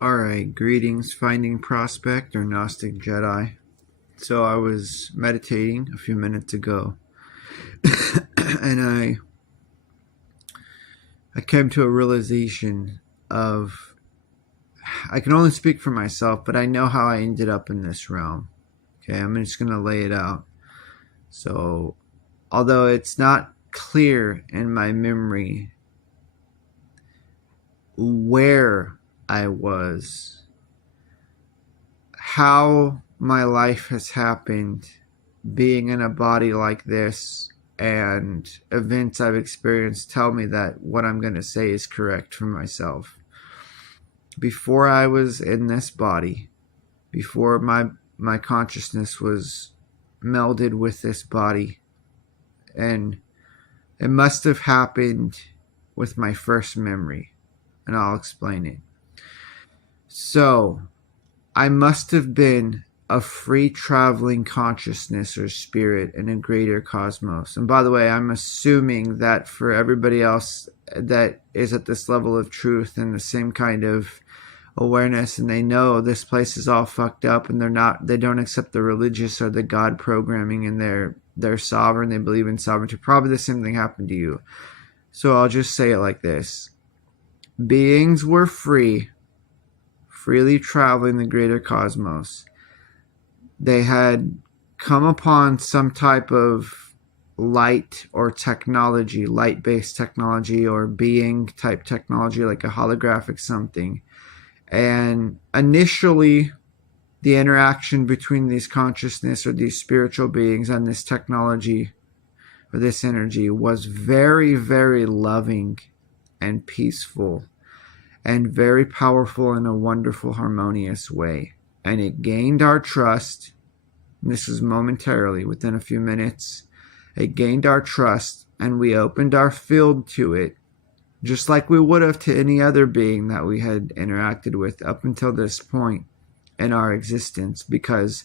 Alright, greetings, Finding Prospect or Gnostic Jedi. So I was meditating a few minutes ago, and I came to a realization of, I can only speak for myself, but I know how I ended up in this realm. Okay, I'm just going to lay it out. So, although it's not clear in my memory where I was, how my life has happened, being in a body like this, and events I've experienced tell me that what I'm going to say is correct for myself. Before I was in this body, before my consciousness was melded with this body, and it must have happened with my first memory, and I'll explain it. So, I must have been a free traveling consciousness or spirit in a greater cosmos. And by the way, I'm assuming that for everybody else that is at this level of truth and the same kind of awareness, and they know this place is all fucked up, and they don't accept the religious or the God programming, and they're sovereign, they believe in sovereignty. Probably the same thing happened to you. So I'll just say it like this. Beings were freely traveling the greater cosmos. They had come upon some type of light or technology, light-based technology or being-type technology, like a holographic something. And initially, the interaction between these consciousness or these spiritual beings and this technology or this energy was very, very loving and peaceful and very powerful in a wonderful, harmonious way. And it gained our trust. And this was momentarily, within a few minutes. It gained our trust, and we opened our field to it, just like we would have to any other being that we had interacted with up until this point in our existence, because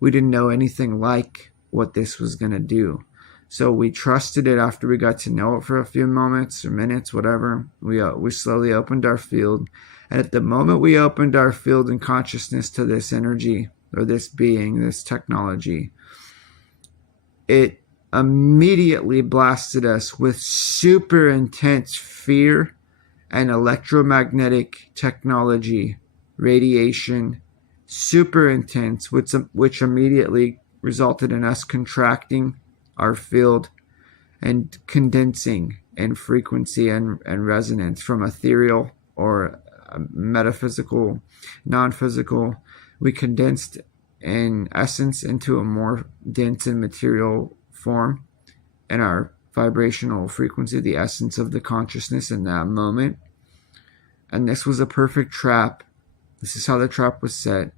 we didn't know anything like what this was going to do. So we trusted it after we got to know it for a few moments or minutes, whatever. We slowly opened our field. And at the moment we opened our field and consciousness to this energy or this being, this technology, it immediately blasted us with super intense fear and electromagnetic technology, radiation, super intense, which immediately resulted in us contracting our field and condensing in frequency and resonance from ethereal or metaphysical, non-physical. We condensed in essence into a more dense and material form in our vibrational frequency, the essence of the consciousness in that moment. And this was a perfect trap. This is how the trap was set.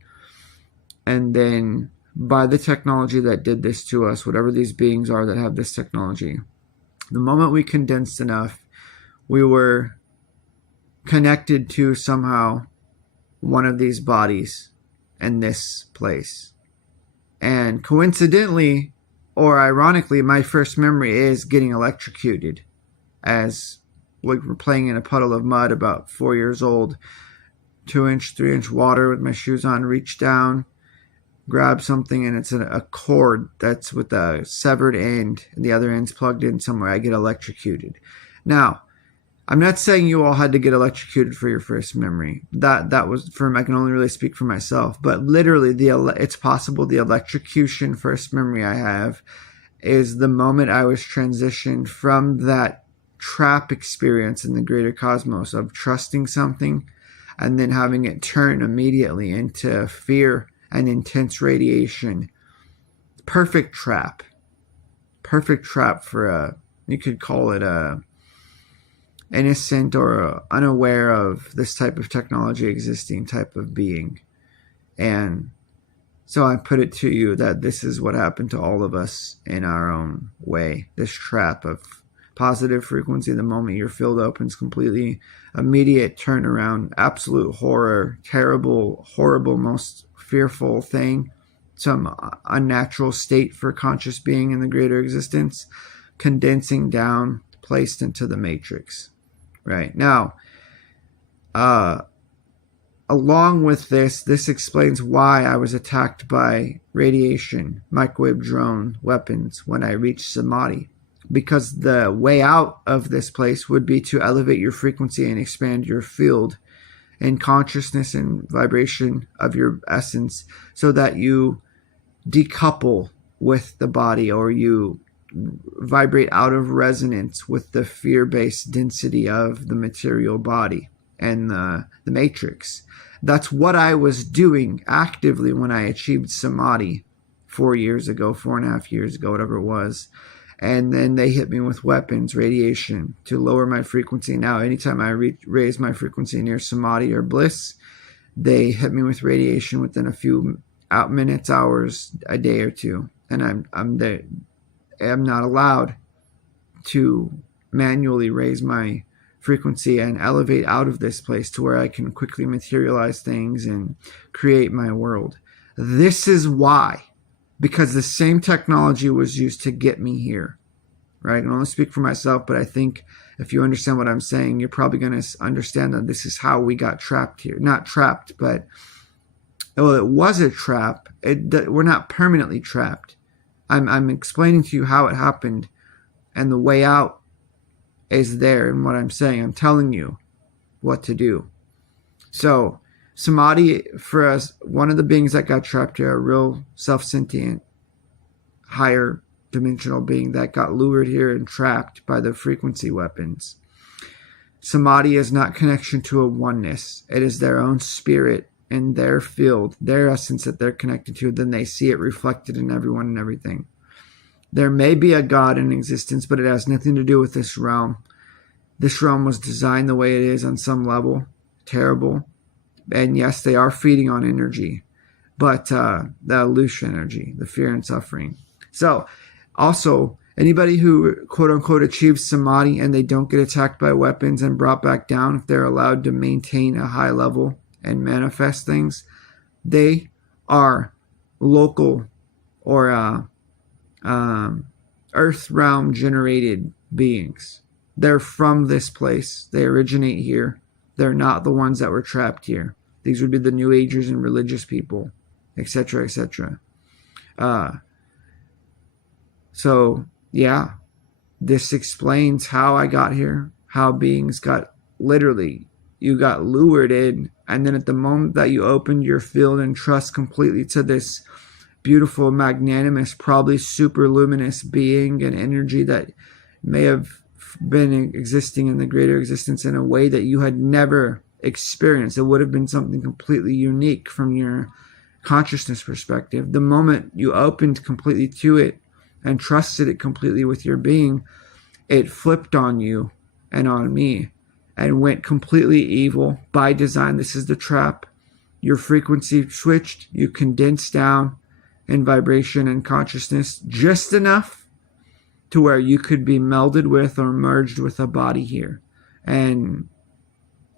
And then by the technology that did this to us, whatever these beings are that have this technology, the moment we condensed enough, we were connected to somehow one of these bodies in this place. And coincidentally, or ironically, my first memory is getting electrocuted as we were playing in a puddle of mud, about 4 years old, 2-inch, 3-inch water with my shoes on, reach down, grab something, and it's a cord that's with a severed end, and the other end's plugged in somewhere. I get electrocuted. Now, I'm not saying you all had to get electrocuted for your first memory. That was I can only really speak for myself. But literally, it's possible the electrocution first memory I have is the moment I was transitioned from that trap experience in the greater cosmos of trusting something and then having it turn immediately into fear and intense radiation. Perfect trap. Perfect trap for you could call it a innocent or unaware of this type of technology existing type of being. And so I put it to you that this is what happened to all of us in our own way. This trap of positive frequency, the moment your field opens completely, immediate turnaround, absolute horror, terrible, horrible, most fearful thing, some unnatural state for conscious being in the greater existence, condensing down, placed into the matrix. Right. Now, along with this explains why I was attacked by radiation, microwave drone weapons when I reached Samadhi. Because the way out of this place would be to elevate your frequency and expand your field and consciousness and vibration of your essence so that you decouple with the body, or you vibrate out of resonance with the fear-based density of the material body and the matrix. That's what I was doing actively when I achieved Samadhi 4.5 years ago, whatever it was. And then they hit me with weapons, radiation, to lower my frequency. Now, anytime I raise my frequency near Samadhi or bliss, they hit me with radiation within a few minutes, hours, a day or two. And I'm not allowed to manually raise my frequency and elevate out of this place to where I can quickly materialize things and create my world. This is why. Because the same technology was used to get me here, right? I can only speak for myself, but I think if you understand what I'm saying, you're probably going to understand that this is how we got trapped here. Not trapped, but, well, it was a trap. We're not permanently trapped. I'm explaining to you how it happened, and the way out is there in what I'm saying. I'm telling you what to do. So, Samadhi, for us, one of the beings that got trapped here, a real self-sentient, higher dimensional being that got lured here and trapped by the frequency weapons. Samadhi is not connection to a oneness. It is their own spirit and their field, their essence that they're connected to. Then they see it reflected in everyone and everything. There may be a God in existence, but it has nothing to do with this realm. This realm was designed the way it is on some level. Terrible. And yes, they are feeding on energy, but the illusion energy, the fear and suffering. So, also, anybody who, quote-unquote, achieves Samadhi and they don't get attacked by weapons and brought back down, if they're allowed to maintain a high level and manifest things, they are local or earth realm generated beings. They're from this place. They originate here. They're not the ones that were trapped here. These would be the New Agers and religious people, etc., etc. So, yeah, this explains how I got here, how beings got, literally, you got lured in, and then at the moment that you opened your field and trust completely to this beautiful, magnanimous, probably super luminous being and energy that may have been existing in the greater existence in a way that you had never experienced. It would have been something completely unique from your consciousness perspective. The moment you opened completely to it and trusted it completely with your being, it flipped on you and on me and went completely evil by design. This is the trap. Your frequency switched. You condensed down in vibration and consciousness just enough to where you could be melded with or merged with a body here. And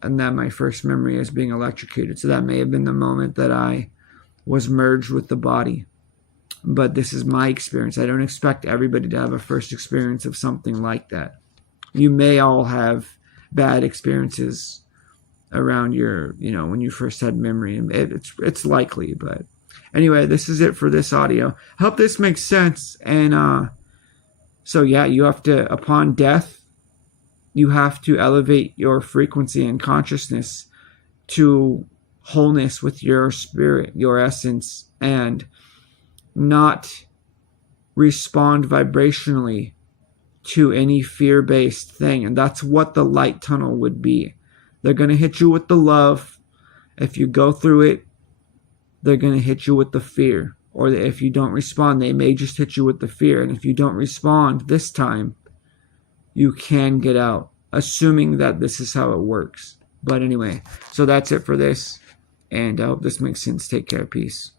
that my first memory is being electrocuted. So that may have been the moment that I was merged with the body. But this is my experience. I don't expect everybody to have a first experience of something like that. You may all have bad experiences around your, when you first had memory. It's likely, but anyway, this is it for this audio. I hope this makes sense. And so yeah, you have to, upon death, you have to elevate your frequency and consciousness to wholeness with your spirit, your essence, and not respond vibrationally to any fear-based thing. And that's what the light tunnel would be. They're going to hit you with the love. If you go through it, they're going to hit you with the fear. Or if you don't respond, they may just hit you with the fear. And if you don't respond this time, you can get out, assuming that this is how it works. But anyway, so that's it for this. And I hope this makes sense. Take care. Peace.